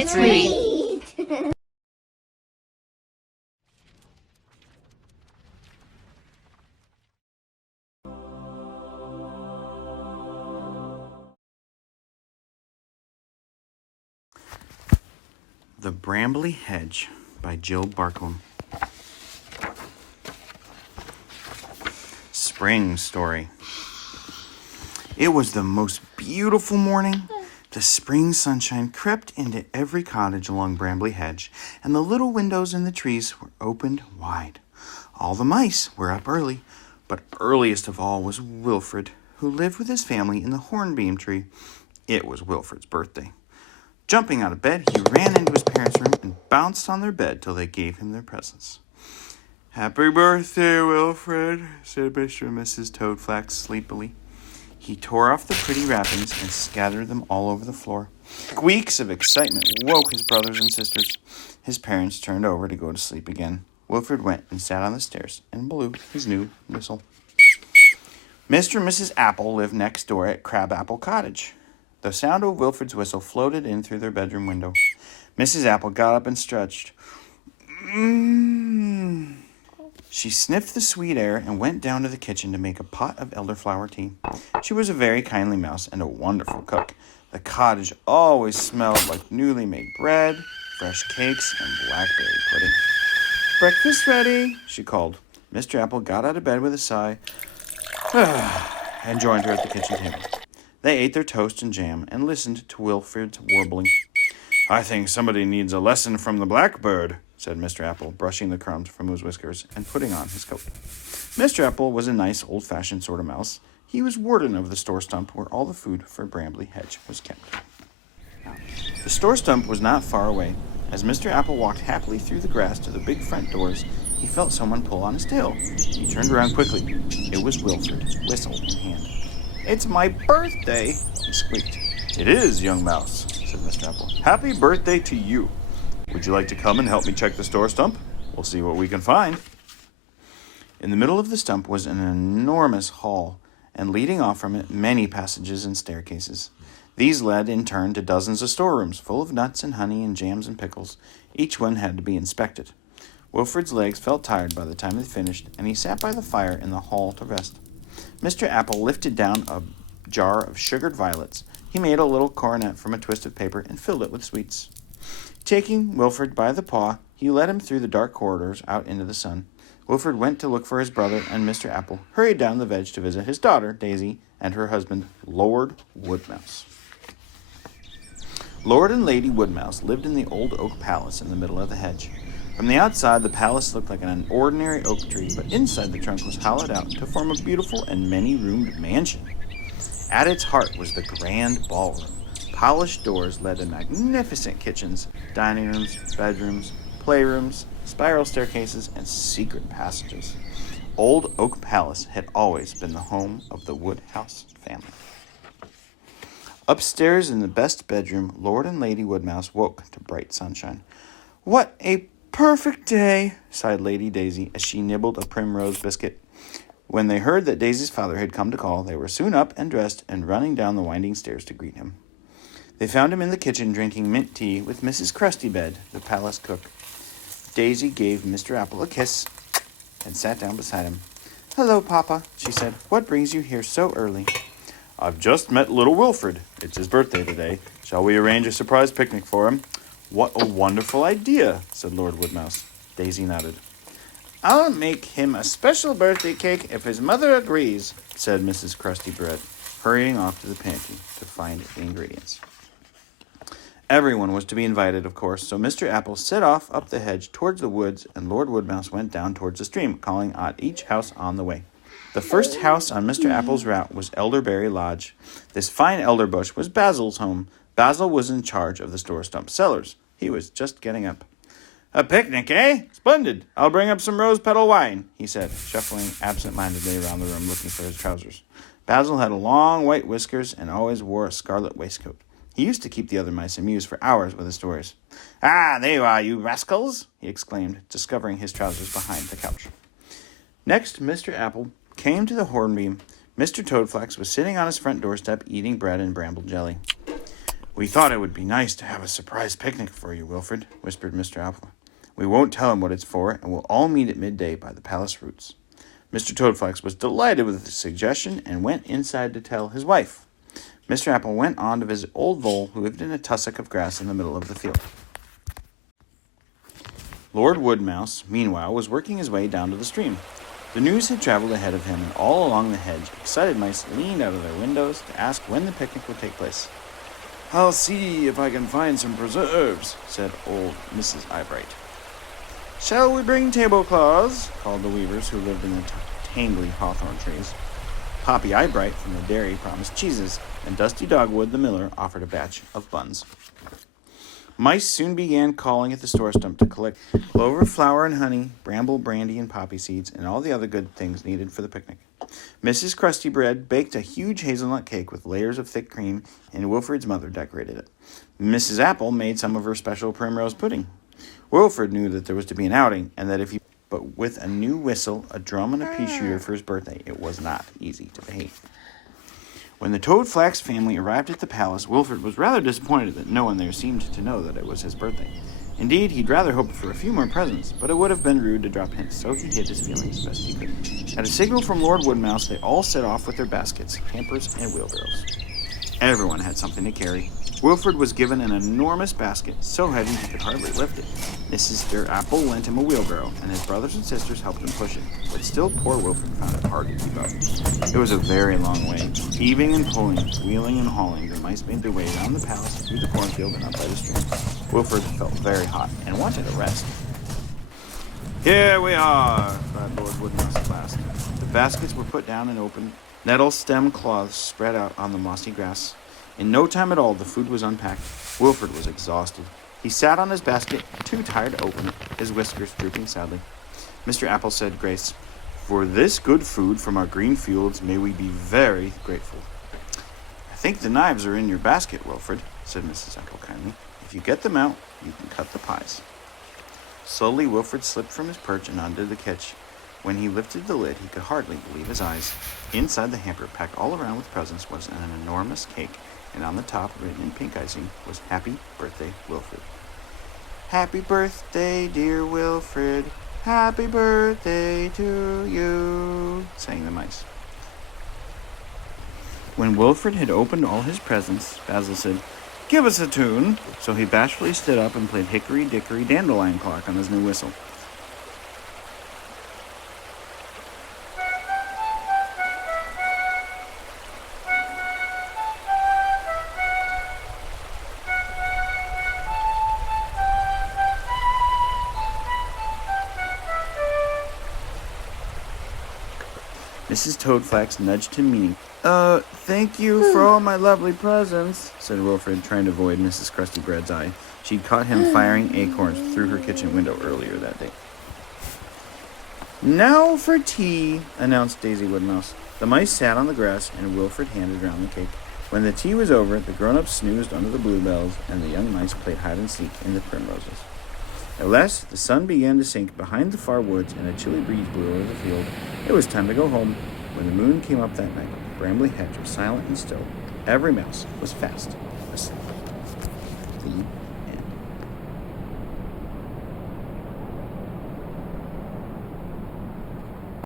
Let's read. The Brambly Hedge by Jill Barkholm. Spring story. It was the most beautiful morning. The spring sunshine crept into every cottage along Brambly Hedge, and the little windows in the trees were opened wide. All the mice were up early, but earliest of all was Wilfred, who lived with his family in the hornbeam tree. It was Wilfred's birthday. Jumping out of bed, he ran into his parents' room and bounced on their bed till they gave him their presents. "Happy birthday, Wilfred," said Mr. and Mrs. Toadflax sleepily. He tore off the pretty wrappings and scattered them all over the floor. Squeaks of excitement woke his brothers and sisters. His parents turned over to go to sleep again. Wilfred went and sat on the stairs and blew his new whistle. Mr. and Mrs. Apple lived next door at Crabapple Cottage. The sound of Wilfred's whistle floated in through their bedroom window. Mrs. Apple got up and stretched. She sniffed the sweet air and went down to the kitchen to make a pot of elderflower tea. She was a very kindly mouse and a wonderful cook. The cottage always smelled like newly made bread, fresh cakes, and blackberry pudding. "Breakfast ready," she called. Mr. Apple got out of bed with a sigh and joined her at the kitchen table. They ate their toast and jam and listened to Wilfred's warbling. "I think somebody needs a lesson from the blackbird," said Mr. Apple, brushing the crumbs from his whiskers and putting on his coat. Mr. Apple was a nice, old-fashioned sort of mouse. He was warden of the store stump where all the food for Brambly Hedge was kept. The store stump was not far away. As Mr. Apple walked happily through the grass to the big front doors, he felt someone pull on his tail. He turned around quickly. It was Wilfred, whistle in hand. "It's my birthday," he squeaked. "It is, young mouse," said Mr. Apple. "Happy birthday to you. Would you like to come and help me check the store stump? We'll see what we can find." In the middle of the stump was an enormous hall, and leading off from it, many passages and staircases. These led in turn to dozens of storerooms full of nuts and honey and jams and pickles. Each one had to be inspected. Wilfred's legs felt tired by the time they finished, and he sat by the fire in the hall to rest. Mr. Apple lifted down a jar of sugared violets. He made a little coronet from a twist of paper and filled it with sweets. Taking Wilfred by the paw, he led him through the dark corridors out into the sun. Wilfred went to look for his brother, and Mr. Apple hurried down the veg to visit his daughter, Daisy, and her husband, Lord Woodmouse. Lord and Lady Woodmouse lived in the old oak palace in the middle of the hedge. From the outside, the palace looked like an ordinary oak tree, but inside the trunk was hollowed out to form a beautiful and many-roomed mansion. At its heart was the grand ballroom. Polished doors led to magnificent kitchens, dining rooms, bedrooms, playrooms, spiral staircases, and secret passages. Old Oak Palace had always been the home of the Woodhouse family. Upstairs in the best bedroom, Lord and Lady Woodmouse woke to bright sunshine. "What a perfect day," sighed Lady Daisy as she nibbled a primrose biscuit. When they heard that Daisy's father had come to call, they were soon up and dressed and running down the winding stairs to greet him. They found him in the kitchen drinking mint tea with Mrs. Crustybed, the palace cook. Daisy gave Mr. Apple a kiss and sat down beside him. "Hello, Papa," she said. "What brings you here so early?" "I've just met little Wilfred. It's his birthday today. Shall we arrange a surprise picnic for him?" "What a wonderful idea," said Lord Woodmouse. Daisy nodded. "I'll make him a special birthday cake if his mother agrees," said Mrs. Crustybread, hurrying off to the pantry to find the ingredients. Everyone was to be invited, of course, so Mr. Apple set off up the hedge towards the woods, and Lord Woodmouse went down towards the stream, calling at each house on the way. The first house on Mr. Apple's route was Elderberry Lodge. This fine elder bush was Basil's home. Basil was in charge of the store stump cellars. He was just getting up. "A picnic, eh? Splendid. I'll bring up some rose-petal wine," he said, shuffling absent-mindedly around the room looking for his trousers. Basil had long white whiskers and always wore a scarlet waistcoat. He used to keep the other mice amused for hours with his stories. "Ah, there you are, you rascals!" he exclaimed, discovering his trousers behind the couch. Next, Mr. Apple came to the hornbeam. Mr. Toadflax was sitting on his front doorstep eating bread and bramble jelly. "We thought it would be nice to have a surprise picnic for you, Wilfred," whispered Mr. Apple. "We won't tell him what it's for, and we'll all meet at midday by the palace roots." Mr. Toadflax was delighted with the suggestion and went inside to tell his wife. Mr. Apple went on to visit Old Vole, who lived in a tussock of grass in the middle of the field. Lord Woodmouse, meanwhile, was working his way down to the stream. The news had traveled ahead of him, and all along the hedge, excited mice leaned out of their windows to ask when the picnic would take place. "I'll see if I can find some preserves," said old Mrs. Eyebright. "Shall we bring tablecloths?" called the weavers who lived in the tangly hawthorn trees. Poppy Eyebright from the dairy promised cheeses, and Dusty Dogwood the miller offered a batch of buns. Mice soon began calling at the store stump to collect clover, flour, and honey, bramble, brandy, and poppy seeds, and all the other good things needed for the picnic. Mrs. Krusty Bread baked a huge hazelnut cake with layers of thick cream, and Wilfred's mother decorated it. Mrs. Apple made some of her special primrose pudding. Wilfred knew that there was to be an outing, and that but with a new whistle, a drum, and a pea shooter for his birthday, it was not easy to behave. When the Toadflax family arrived at the palace, Wilfred was rather disappointed that no one there seemed to know that it was his birthday. Indeed, he'd rather hoped for a few more presents, but it would have been rude to drop hints, so he hid his feelings best he could. At a signal from Lord Woodmouse, they all set off with their baskets, hampers, and wheelbarrows. Everyone had something to carry. Wilfred was given an enormous basket, so heavy he could hardly lift it. Mr. Apple lent him a wheelbarrow, and his brothers and sisters helped him push it, but still poor Wilfred found it hard to keep up. It was a very long way. Heaving and pulling, wheeling and hauling, the mice made their way around the palace, through the cornfield, and up by the stream. Wilfred felt very hot and wanted a rest. "Here we are," cried Lord Woodmouse at last. The baskets were put down and opened. Nettle stem cloths spread out on the mossy grass. In no time at all, the food was unpacked. Wilfred was exhausted. He sat on his basket, too tired to open it, his whiskers drooping sadly. Mr. Apple said grace. "For this good food from our green fields may we be very grateful." "I think the knives are in your basket, Wilfred," said Mrs. Apple kindly. "If you get them out, you can cut the pies." Slowly, Wilfred slipped from his perch and undid the catch. When he lifted the lid, he could hardly believe his eyes. Inside the hamper, packed all around with presents, was an enormous cake, and on the top, written in pink icing, was "Happy Birthday, Wilfred." "Happy birthday, dear Wilfred. Happy birthday to you," sang the mice. When Wilfred had opened all his presents, Basil said, "Give us a tune." So he bashfully stood up and played Hickory Dickory Dandelion Clock on his new whistle. Mrs. Toadflax nudged him meaning. Thank you for all my lovely presents," said Wilfred, trying to avoid Mrs. Krusty Bread's eye. She'd caught him firing acorns through her kitchen window earlier that day. "Now for tea," announced Daisy Woodmouse. The mice sat on the grass, and Wilfred handed round the cake. When the tea was over, the grown-ups snoozed under the bluebells, and the young mice played hide-and-seek in the primroses. At last, the sun began to sink behind the far woods, and a chilly breeze blew over the field. It was time to go home. When the moon came up that night, Brambly Hedge was silent and still. Every mouse was fast asleep. The